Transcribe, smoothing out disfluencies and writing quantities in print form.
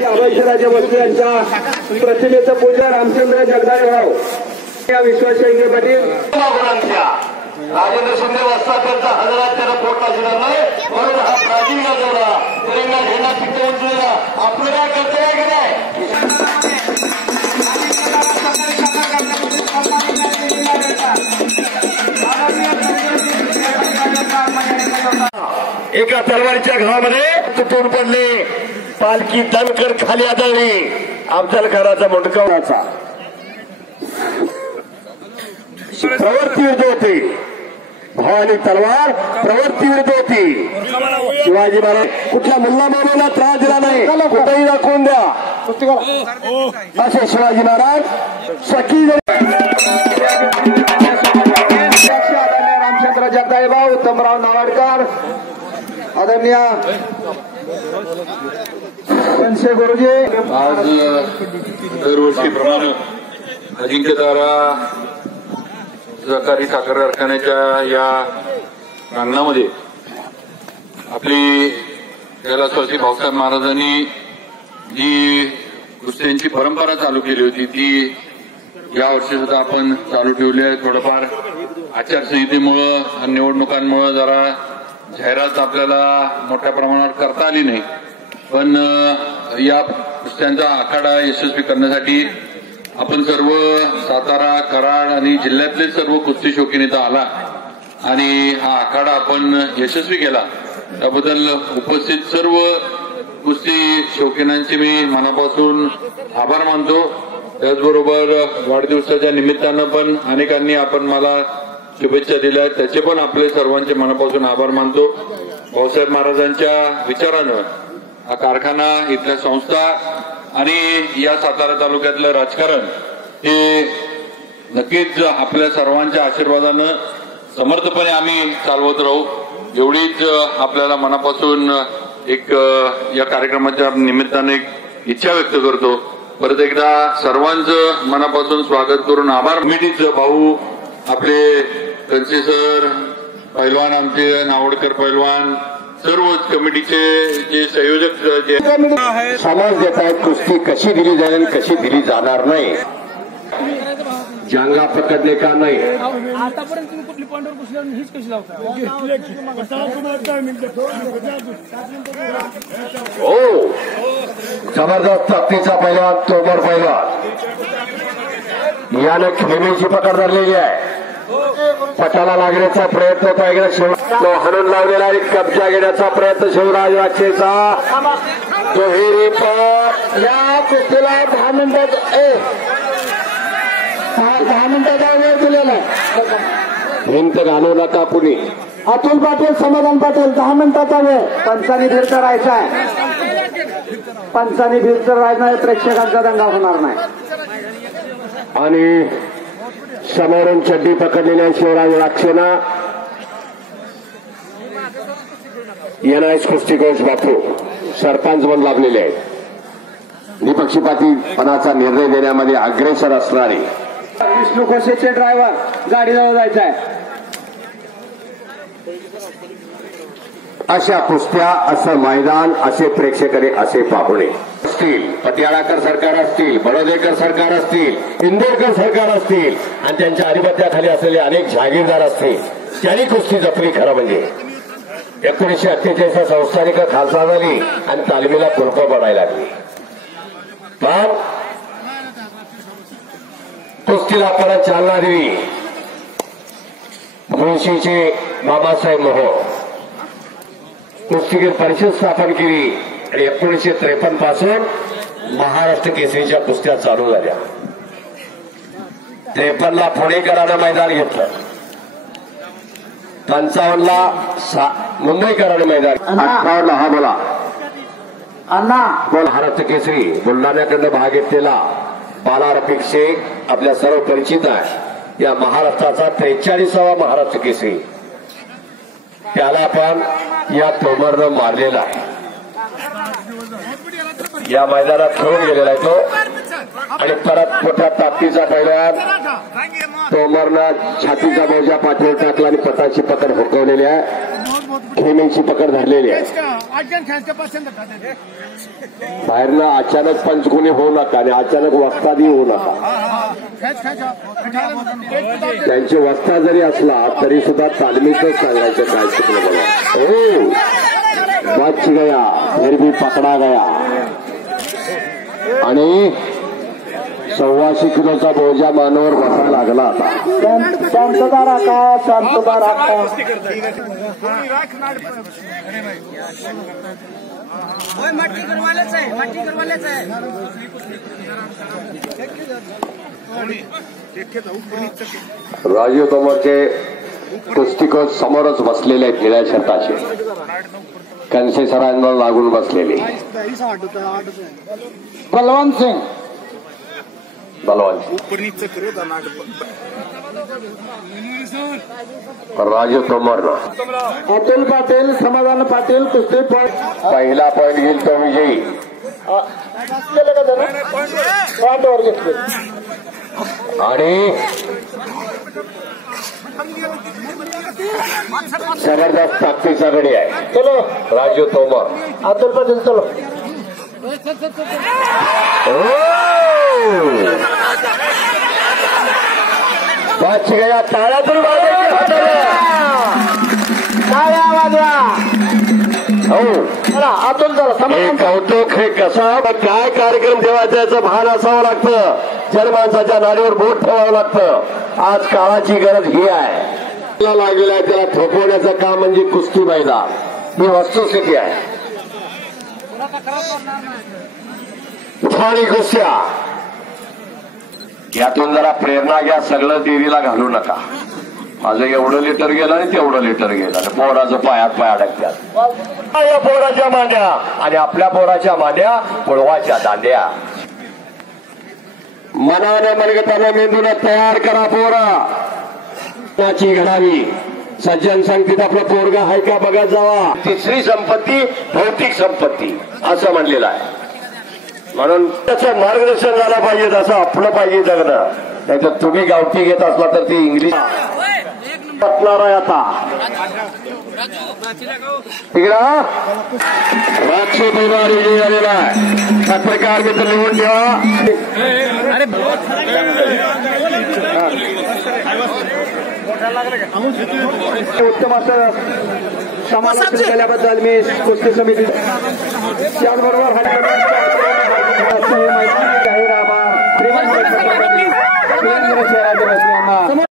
की अभयराजे वस्तू यांच्या प्रतिमेचं पूजन रामचंद्र जगदाळराव या विश्वासशैली पाटील राजेंद्र शिंदे वाजता त्यांचा हजारात त्याला पोट वाचणार नाही म्हणून हा प्राचीन गाजवला तिरंगा झेंडा तिथे उंचवला. आपलं काय कर्तव्य की नाही? एका तलवारीच्या घावामध्ये तुटून पडले. पालखी दणकर खाली आदळली. अफजलखानाचा मुंडकवण्याचा प्रवृत्ती विरुद्ध होती. भवानी तलवार प्रवृत्ती विरुद्ध होती. शिवाजी महाराज कुठल्या मुल्ला मानवला त्रास दिला नाही. कुठेही दाखवून द्या असे शिवाजी महाराज सखी रामचंद्र जगदाळराव उत्तमराव नावाडकर आदरणीय मनसे गुरुजी. आज दरवर्षीप्रमाणे अजिंक्यतारा सहकारी साखर कारखान्याच्या या अंगणामध्ये आपली कैलासवासी भाऊसाहेब महाराजांनी जी कुस्त्यांची परंपरा चालू केली होती ती या वर्षी सुद्धा आपण चालू ठेवली आहे. थोडंफार आचारसंहितेमुळं निवडणुकांमुळं जरा जाहिरात आपल्याला मोठ्या प्रमाणात करता आली नाही, पण या कुस्त्यांचा आखाडा यशस्वी करण्यासाठी आपण सर्व सातारा, कराड आणि जिल्ह्यातले सर्व कुस्ती शौकीन इथं आला आणि हा आखाडा आपण यशस्वी केला. त्याबद्दल उपस्थित सर्व कुस्ती शौकीनांचे मी मनापासून आभार मानतो. त्याचबरोबर वाढदिवसाच्या निमित्तानं पण अनेकांनी आपण मला शुभेच्छा दिल्या, त्याचे पण आपले सर्वांचे मनापासून आभार मानतो. भाऊसाहेब महाराजांच्या विचारानं हा कारखाना, इथल्या संस्था आणि या सातारा तालुक्यातलं राजकारण हे नक्कीच आपल्या सर्वांच्या आशीर्वादानं समर्थपणे आम्ही चालवत राहू एवढीच आपल्याला मनापासून एक या कार्यक्रमाच्या निमित्ताने एक इच्छा व्यक्त करतो. परत एकदा सर्वांचं मनापासून स्वागत करून आभार. कमिटीचं भाऊ आपले कंसे सर, पैलवान आमचे नावडकर पैलवान, सर्व कमिटीचे जे संयोजक जे समाज देत आहेत कुस्ती कशी दिली जाईल आणि कशी दिली जाणार नाही. जांगा पकडणे का नाही. आतापर्यंत तुम्ही कुठली पॉइंटवर पुसल्या हीच कशी लावता हो जबरदस्त ताकदीचा पैलवान तोमर पैलवान यानं खेमेची पकड धरलेली आहे. पटाला लागण्याचा प्रयत्न तो हणून लावलेला आणि कब्जा घेण्याचा प्रयत्न शिवराज वाक्षेचा. दुहेरी पण या कुस्तीला 10 मिनिटाचा वेळ दिलेला आहे. भिंत घालू नका कुणी. अतुल पाटील, समाधान पाटील 10 मिनिटाचा वेळ. पंचानी फिरत राहायचा आहे. पंचानी फिरत राहायचं नाही. प्रेक्षकांचा दंगा होणार नाही. आणि समोरून चड्डी पकडलेल्या शिवराज वाक्षेना एनआयएस कुस्ती कोच बापू सरपंच म्हणून लाभलेले आहेत. निपक्षपातीपणाचा निर्णय देण्यामध्ये अग्रेसर असणारे विष्णू खोसेचे ड्रायव्हर गाडीजवळ जायचं आहे. अशा कुस्त्या, असं मैदान, असे प्रेक्षक असे पाहुणे असतील, पटियाळाकर सरकार असतील, बडोदेकर सरकार असतील, इंदोरकर सरकार असतील आणि त्यांच्या अधिपत्याखाली असलेले अनेक जहागीरदार असतील, त्यांनी कुस्ती जपली. खरं म्हणजे 1948 संस्थानिक खालसा झाली आणि तालमीला कुरपं पडायला लागली. पण कुस्तीला परत चालना दिली मुळशीचे बाबासाहेब मोहोळ. कुस्तीगीर परिषद स्थापन केली आणि 1953 पासून महाराष्ट्र केसरीच्या कुस्त्या चालू झाल्या. 53ला पुणेकरांनं मैदान घेतलं, 55ला मुंबईकरांनं मैदान, 58ला हा बोला अण्णा महाराष्ट्र केसरी बुलढाण्याकडनं भाग घेतलेला बाला रफिक शेख आपल्या सर्व परिचित आहे. या महाराष्ट्राचा 43वा महाराष्ट्र केसरी, त्याला पण या तोमरनं मारलेला आहे. या मैदानात खेळून गेलेला आहे तो आणि परत मोठ्या ताकदीचा पैलवान तोमरनं छातीचा मोजा पाठीवर टाकला आणि पटाची पकड हुकवलेली आहे. खेमेची पकड धरलेली आहे. बाहेरनं अचानक पंचकुनी होऊ नका आणि अचानक वस्तादी होऊ नका. त्यांची वस्ता जरी असला तरी सुद्धा तालमीतच सांगायचं काय चुकलं बघा. हो बच गया फिर भी पकडा गया आणि 125 किलोचा बोजा मानवर बसायला लागला आता. शांतता राखा, शांतता राखा. राजीव तोमरचे कुस्तीकोच समोरच बसलेले आहेत निळ्या शर्टाचे. कनसे सरांना लागून बसलेले. बलवंत सिंग राजीव तोमर. अतुल पाटील, समाधान पाटील कुस्ती पहिला पॉईंट घेईल तो विजयी. केलं का त्यानं पॉईंटवर घेतले आणि जबरदस्त ताकदीचा गडी आहे. चलो राजीव तोमर. अतुल पाटील चलो. बच गया. टाळ्यातून टाळ्या वाजवा. हो चला अतुल चला. हे कौतुक हे कसा काय कार्यक्रम ठेवायचा याचं भान असावं लागतं. जनमानसाच्या नाडीवर बोट ठेवावं लागतं. आज काळाची गरज ही आहे. लागलेला आहे त्याला थोपवण्याचं काम म्हणजे कुस्ती मैदान. ही वस्तुस्थिती आहे. उठाणी कुस्त्या यातून जरा प्रेरणा घ्या. सगळं देवीला घालू नका. माझं एवढं लिटर गेलं आणि तेवढं लिटर गेलं आणि पोराचं पायात पाय अडकत्यात. या पोराच्या मांड्या आणि आपल्या पोराच्या मांड्या पुळवाच्या दांड्या. मनाने मनगटाने मेंदूला तयार करा पोरा. घडावी. सज्जन सांगतील आपलं पोरगा आहे का बघा जावा. तिसरी संपत्ती भौतिक संपत्ती असं म्हणलेलं आहे. म्हणून त्याचं मार्गदर्शन झालं पाहिजे. तसं आपलं पाहिजे जगणं. नाहीतर तुम्ही गावठी घेत असला तर ती इंग्लिश पटणार आहे. आता तिकडं राक्षी बिमारी विजयी झालेला आहे. पत्रकार मित्र निवडून ठेवा. उत्तम असं समालोचन केल्याबद्दल मी कुस्ती समिती त्याचबरोबर